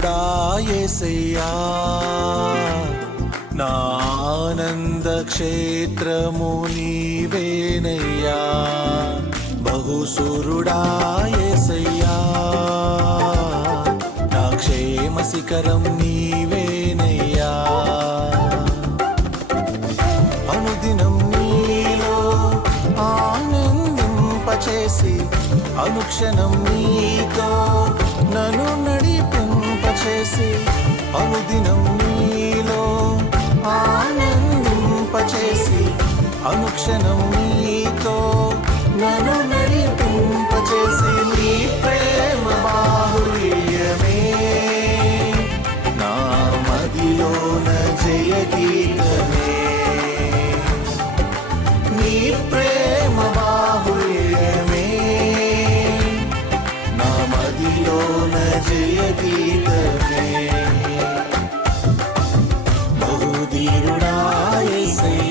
బహుసూరుడా యేసయ్యా నా ఆనంద క్షేత్రము నీవేనయ్యా బహుసూరుడా యేసయ్యా నా క్షేమ శిఖరం నీవేనయ్యా అనుదినం నీలో ఆనందింపచేసి అనుక్షణం నీతో నన్ను నడిపింపచేసి అనుదినం నీలో ఆనందింపచేసి అనుక్షణం నీతో నన్ను నడిపింపచేసి నీ ప్రేమ బాహుల్యమే నా మదిలోన జయ గీతమే నీ ప్రేమ బాహుల్యమే నా మదిలోన జయ గీతమే బహుధీరుడా యేసయ్యా